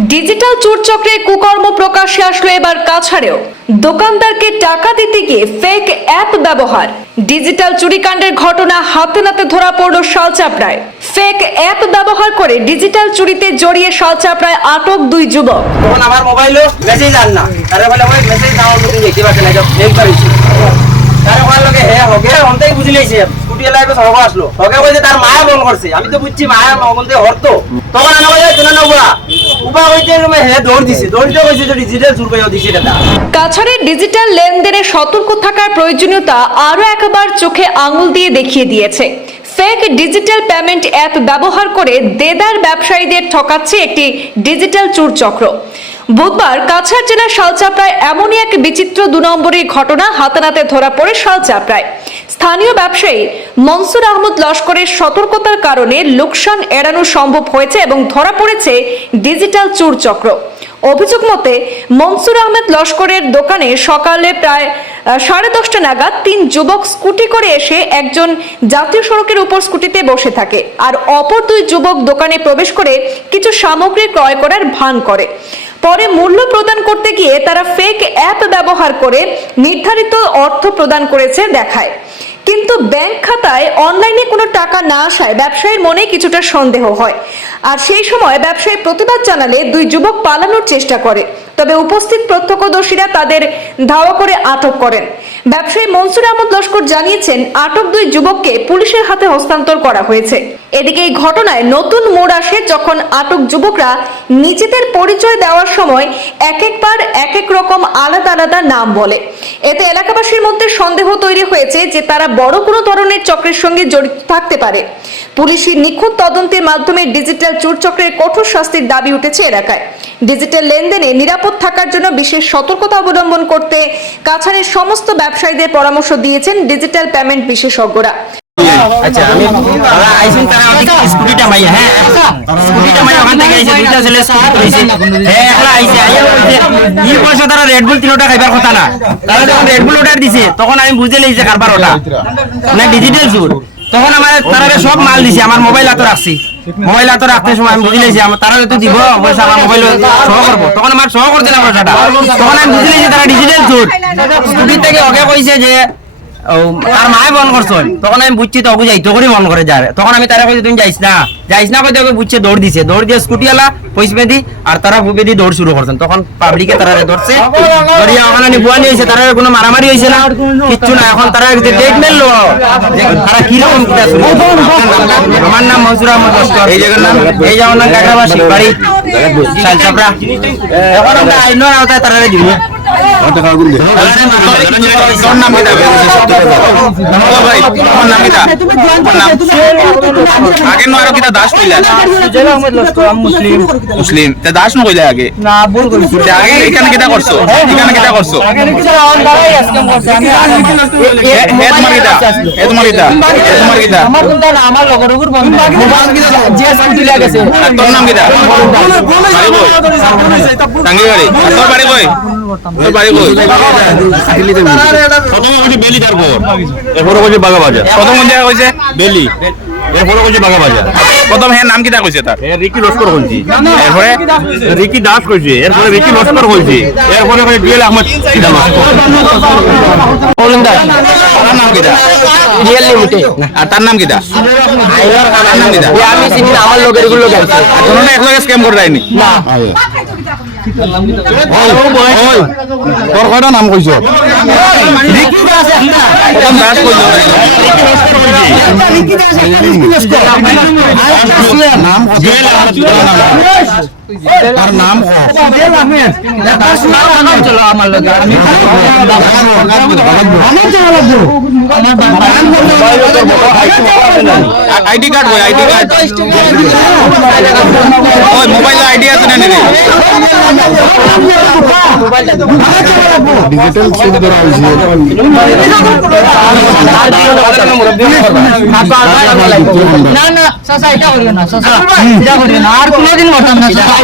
Digital চুরচক্রে কুকর্ম প্রকাশ্যে আসলো এবার কাছাড়েও। দোকানদারকে টাকা দিতে গিয়ে ফেক অ্যাপ ব্যবহার। ডিজিটাল চুরিকাণ্ডের ঘটনা হাতে নাতে ধরা পড়ল শালচাপড়ায়। ফেক অ্যাপ ব্যবহার করে ডিজিটাল চুরিতে জড়িয়ে শালচাপড়ায় আটক দুই যুবক। তখন আমার মোবাইলও মেসেজ আন না। তারে বলে, ওই মেসেজ নাও, তুমি দেখতে পাচ্ছেন এটা মেল করেছি। তারে বলার লগে, হে, হগে অন্তাই বুঝি লাইছে স্কুটি এলাই তো সহগ আসলো। হগে কইছে তার মায়া মন করছে। আমি তো বুঝছি, মায়া মন দিয়ে হরতো। তখন আমি কইছে তুই চুর কাছাড়ের ডিজিটাল লেনদেনে সতর্ক থাকার প্রয়োজনীয়তা আরও একবার চোখে আঙুল দিয়ে দেখিয়ে দিয়েছে। ফেক ডিজিটাল পেমেন্ট অ্যাপ ব্যবহার করে দেদার ব্যবসায়ীদের ঠকাচ্ছে একটি ডিজিটাল চুরচক্র। বুধবার কাছাড় জেলার শালচাপড়ায় এমনই এক বিচিত্র দু নম্বরের ঘটনা হাতানাতে ধরা পড়ে শালচাপড়ায়। স্থানীয় ব্যবসায়ী মনসুর আহমদ লস্করের সতর্কতার কারণে লোকসান এড়ানো সম্ভব হয়েছে এবং ধরা পড়েছে ডিজিটাল চুরচক্র। অভিযোগ মতে, মনসুর আহমেদ লস্করের দোকানে সকালে প্রায় সাড়ে দশটা নাগাদ তিন যুবক স্কুটি করে এসে একজন জাতীয় সড়কের উপর স্কুটিতে বসে থাকে আর অপর দুই যুবক দোকানে প্রবেশ করে কিছু সামগ্রী ক্রয় করার ভান করে। পরে মূল্য প্রদান করতে গিয়ে তারা ফেক অ্যাপ ব্যবহার করে নির্ধারিত অর্থ প্রদান করেছে দেখায়। কিন্তু ব্যাংক খাতায় অনলাইনে কোনো টাকা না আসায় ব্যবসায়ীর মনে কিছুটা সন্দেহ হয়। আর সেই সময় ব্যবসায়ী প্রতিবাদ জানালে দুই যুবক পালানোর চেষ্টা করে। তবে উপস্থিত প্রত্যক্ষদর্শীরা তাদের ধাওয়া করে আটক করেন। ব্যবসায়ী মনসুর আহমদ লস্কর জানিয়েছেন, আটক দুই যুবককে পুলিশের হাতে হস্তান্তর করা হয়েছে। এদিকে এই ঘটনায় নতুন মোড় আসে যখন আটক যুবকরা নিজেদের পরিচয় দেওয়ার সময় এক একবার এক এক রকম আলাদা আলাদা নাম বলে। এতে এলাকাবাসীর মধ্যে সন্দেহ তৈরি হয়েছে যে তারা বড় কোনো ধরনের চক্রের সঙ্গে জড়িত থাকতে পারে। পুলিশের নিখুঁত তদন্তের মাধ্যমে ডিজিটাল চোরচক্রের কঠোর শাস্তির দাবি উঠেছে এলাকায়। ডিজিটাল লেনদেনে নিরাপদ থাকার জন্য বিশেষ সতর্কতা অবলম্বন করতে কাছাড়ের সমস্ত ব্যবসায়ীদের পরামর্শ দিয়েছেন ডিজিটাল পেমেন্ট বিশেষজ্ঞরা। আচ্ছা তারা হ্যাঁ? হ্যাঁ রেড তিনটা খাইবার কথা না। তারা যখন রেড বুল অর্ডার দিছে, তখন আমি বুঝে লইছে কারবার ওটা। না ডিজিটাল তখন আমার তারা সব মাল দিছে, আমার মোবাইল হাতে রাখছি। মোবাইল হাতে রাখতে সময় আমি বুঝে আমার তারা তো দিব, পয়সা আমার মোবাইল সহ করব। তখন আমার সহ করছে না পয়সাটা। তখন আমি বুঝে লইছি তারা ডিজিটাল সুর স্কুটি থেকে ওকে কইছে যে আর মায়ে মন করছ তখন আমি বুঝছি তো ওকে যাইতো করে মন করে যাবে। তখন আমি তারা কইছি তুমি যাইস না। যাইস না কইতে ওকে বুঝছে দৌড় দিছে। দৌড় দিয়ে স্কুটি আলা পয়সা বেঁধি আর তারা ফুপে দিয়ে দৌড় শুরু করছেন তখন পাবলিকে তারা ধরছে। ধরিয়া ওখানে নি বুয়ানি হয়েছে তারা কোনো মারামারি হয়েছে না? কিচ্ছু না। এখন তারা যে ডেট মেললো তারা কীরকম আমার নাম মনসুর আহমদ লস্কর। এই জায়গার নাম এই জায়গার নাম কাকরাবাসী বাড়ি শালচাপড়া এখন আমরা আইনের আওতায় তারা দিব। তোর নাম কি দাবি ভাই তোর নাম কি দা আগে নো আরও কিটা দাস কইলা মুসলিম মুসলিম তে দাস নো কইলা আগে না ভুল করেছি আগে এখানে কিটা করছ এখানে কিটা করছ এ এ তোমার কিটা এ তোমার কিটা এ তোমার কিটা আমার কোনটা আমার লগর উপর বন্ধ যে স্কুটি লাগেছে তোর নাম কিটা বাড়ি টাঙ্গি বাড়ি তোর বাড়ি কই তোর বাড়ি কই প্রথমে কইছে বেলি তারপর এরপরে কইছে বাগা বাজার প্রথম কোন জায়গা কইছে বেলি। এরপরে কইছে বাগা বাজার প্রথম হে নাম কিটা কইছে তার এ রিকি লস্কর কইছি এরপরে রিকি দাস কইছে এরপরে রিকি লস্কর কইছে এরপরে কইছে ডুয়েল আহমদ সিধা লস্কর তার নাম কিটা রিয়েল লিমিটে আর তার নাম কিটা কিটা আমি চিনি না আমার লোকেরগুলো গেছে আর তোমরা একলগে স্ক্যাম করে দেয়নি ওই তোর কয়টা নাম কইছ তার নাম আইডি কার্ড কই আইডি কার্ড। মোবাইল আইডি আছে ডিজিটাল না না চাচা এটা করিও না চাচা এটা করিও না আর কোনোদিন মতাম না চাচা